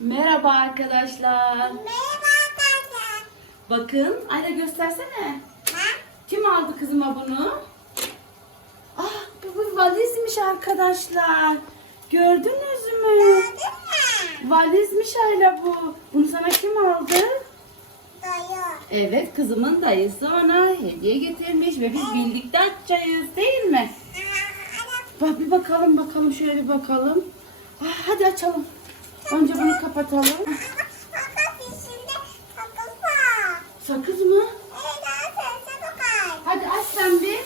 Merhaba arkadaşlar. Merhaba arkadaşlar. Bakın, Ayla göstersene. Ha? Kim aldı kızıma bunu? Ah, bu bir valizmiş arkadaşlar. Gördünüz mü? Gördün mü? Valizmiş Ayla bu. Bunu sana kim aldı? Dayı. Evet, kızımın dayısı ona hediye getirmiş ve biz birlikte açacağız değil mi? Bak bir bakalım bakalım şöyle bir bakalım. Ah, hadi açalım. Önce bunu kapatalım. Sakız mı? Hadi aç sen bir.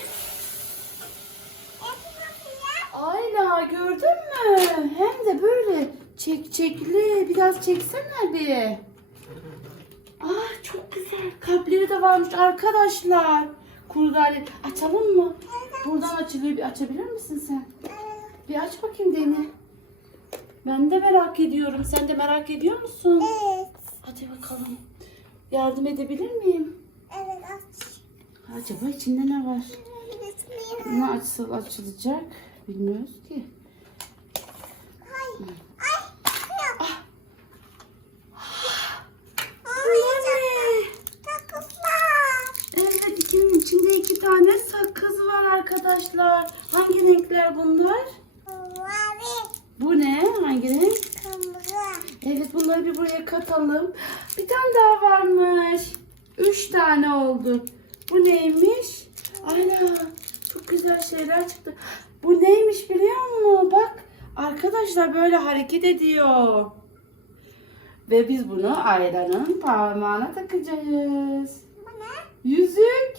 Ayla gördün mü? Hem de böyle çekçekli. Biraz çeksene bir. Ah çok güzel. Kalpleri de varmış arkadaşlar. Kurdale. Açalım mı? Buradan açılıyor. Bir açabilir misin sen? Bir aç bakayım Deni. Ben de merak ediyorum. Sen de merak ediyor musun? Evet. Hadi bakalım. Yardım edebilir miyim? Evet aç. Acaba içinde ne var? Ne açsıl açılacak? Bilmiyoruz ki. Ay. Ay. Sakız var. Evet içinde iki tane sakız var arkadaşlar. Hangi renkler bunlar? Renk? Kırmızı. Evet bunları bir buraya katalım. Bir tane daha varmış. Üç tane oldu. Bu neymiş? Ayla çok güzel şeyler çıktı. Bu neymiş biliyor musun? Bak arkadaşlar böyle hareket ediyor. Ve biz bunu Ayla'nın parmağına takacağız. Bu ne? Yüzük.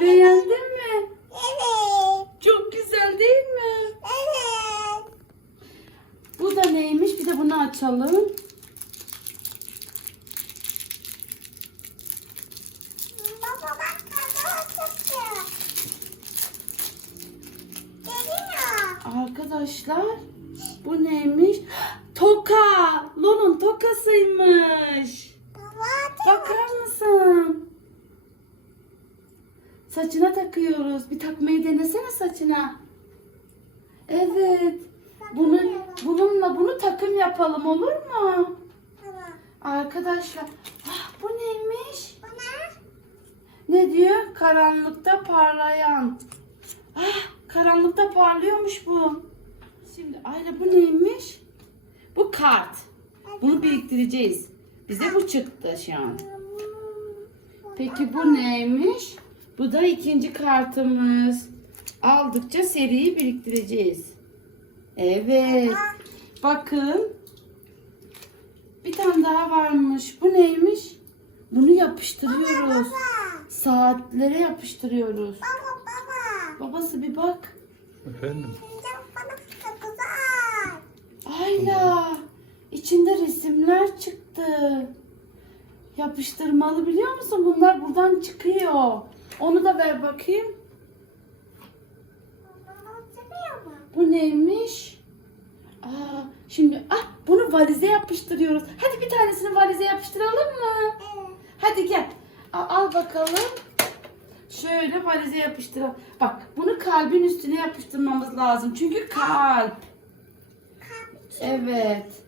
Beğendin mi? Evet. Çok güzel değil mi? Evet. Bu da neymiş? Bir de bunu açalım. Baba bak kadar çıktı. Geliyor. Arkadaşlar bu neymiş? Toka! Lol'un tokasıymış. Bakar mısın? Saçına takıyoruz. Bir takmayı denesene saçına. Evet. Bunu, bununla bunu takım yapalım olur mu? Arkadaşlar. Ah, bu neymiş? Ne diyor? Karanlıkta parlayan. Ah, karanlıkta parlıyormuş bu. Şimdi Ayla bu neymiş? Bu kart. Bunu biriktireceğiz. Bize bu çıktı şu an. Peki bu neymiş? Bu da ikinci kartımız. Aldıkça seriyi biriktireceğiz. Evet. Bakın. Bir tane daha varmış. Bu neymiş? Bunu yapıştırıyoruz. Baba. Saatlere yapıştırıyoruz. Baba baba. Babası bir bak. Efendim? Şimdi bana çok güzel. Ayla. içinde resimler çıktı. Yapıştırmalı biliyor musun? Bunlar buradan çıkıyor. Onu da ver bakayım. Bu neymiş? Aa, şimdi ah bunu valize yapıştırıyoruz. Hadi bir tanesini valize yapıştıralım mı? Evet. Hadi gel. Al, al bakalım. Şöyle valize yapıştıralım. Bak bunu kalbin üstüne yapıştırmamız lazım. Çünkü kalp. Evet.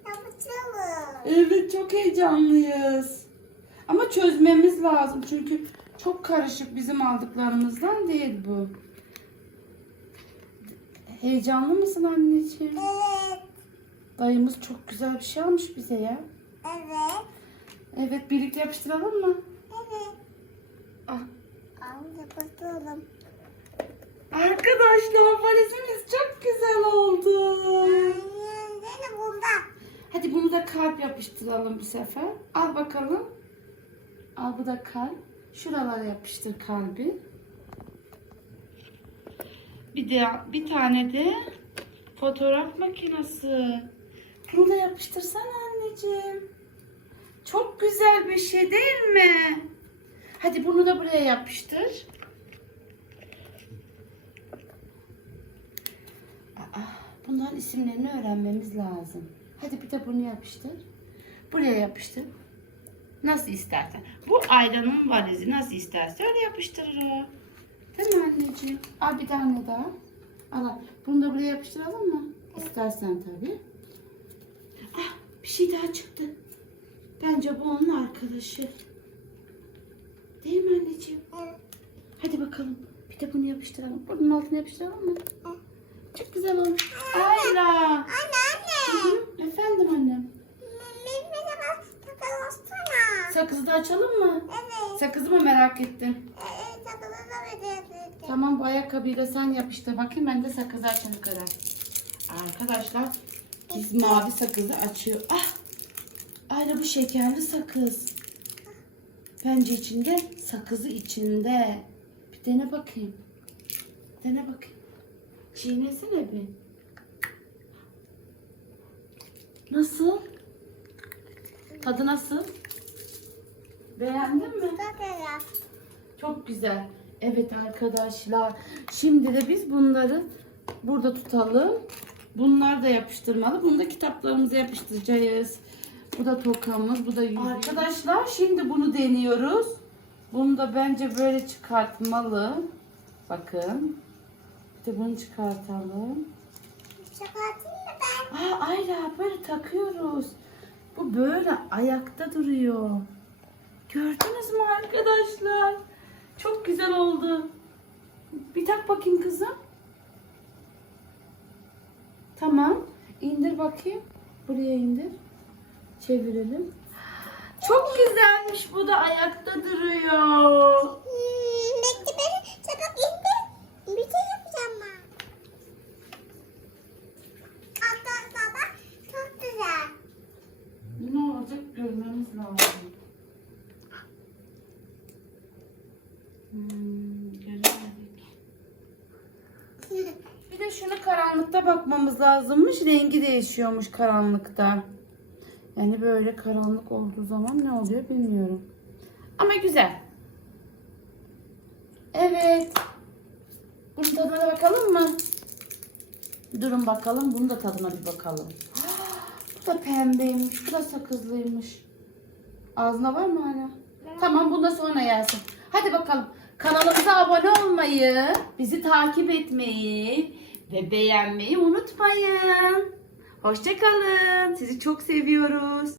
Evet çok heyecanlıyız. Ama çözmemiz lazım çünkü çok karışık bizim aldıklarımızdan değil bu. Heyecanlı mısın anneciğim? Evet. Dayımız çok güzel bir şey almış bize ya. Evet. Evet birlikte yapıştıralım mı? Evet. Ah. Al yapıştıralım. Arkadaşlar valizimiz çok güzel oldu. Yine bunda. Hadi bunu da kalp yapıştıralım bu sefer. Al bakalım. Al bu da kalp. Şuralara yapıştır kalbi. Bir de bir tane de fotoğraf makinesi. Bunu da yapıştırsana anneciğim. Çok güzel bir şey değil mi? Hadi bunu da buraya yapıştır. Aa, bunların isimlerini öğrenmemiz lazım. Hadi bir de bunu yapıştır. Buraya yapıştır. Nasıl istersen. Bu Ayla'nın valizi nasıl isterse öyle yapıştırır o. Değil mi anneciğim? Al bir tane daha. Al. Bunu da buraya yapıştıralım mı? İstersen tabii. Ah, Bir şey daha çıktı. Bence bu onun arkadaşı. Değil mi anneciğim? Hadi bakalım. Bir de bunu yapıştıralım. Bunun altına yapıştıralım mı? Çok güzel olmuş. Ayla. Anne anne. Hı, Efendim annem. Sakızı da açalım mı? Evet. Sakızı mı merak ettin? Evet takılsana verebilirim. Tamam bu ayakkabıyla sen yapıştır. Bakayım ben de sakızı açana kadar. Arkadaşlar biz mavi sakızı açıyor. Ah! Ayla bu şekerli sakız. Bence içinde sakızı içinde. Bir dene bakayım. Dene bakayım. Çiğnesene bir. Nasıl? Tadı nasıl? Beğendin mi? Çok güzel. Evet arkadaşlar. Şimdi de biz bunları burada tutalım. Bunlar da yapıştırmalı. Bunu da kitaplarımıza yapıştıracağız. Bu da tokamız. Bu da yüzüğü. Arkadaşlar şimdi bunu deniyoruz. Bunu da bence böyle çıkartmalı. Bakın. Bir de bunu çıkartalım. Çıkartayım Aa Ayla böyle takıyoruz. Bu böyle ayakta duruyor. Gördünüz mü arkadaşlar? Çok güzel oldu. Bir tak bakayım kızım. Tamam. İndir bakayım. Buraya indir. Çevirelim. Çok güzelmiş bu da ayakta duruyor. Hmm, bekle beni çabuk indir. Bir şey yapacağım ben. Hatta baba çok güzel. Ne olacak görmemiz lazım. Hmm, göremedik. Bir de şunu karanlıkta bakmamız lazımmış. Rengi değişiyormuş karanlıkta. Yani böyle karanlık olduğu zaman ne oluyor bilmiyorum. Ama güzel. Evet. Bunun tadına bakalım mı? Durun bakalım. Bunun da tadına bir bakalım. Bu da pembeymiş. Bu da sakızlıymış. Ağzına var mı hala? Tamam bunu da sonra yersin. Hadi bakalım. Kanalımıza abone olmayı, bizi takip etmeyi ve beğenmeyi unutmayın. Hoşçakalın. Sizi çok seviyoruz.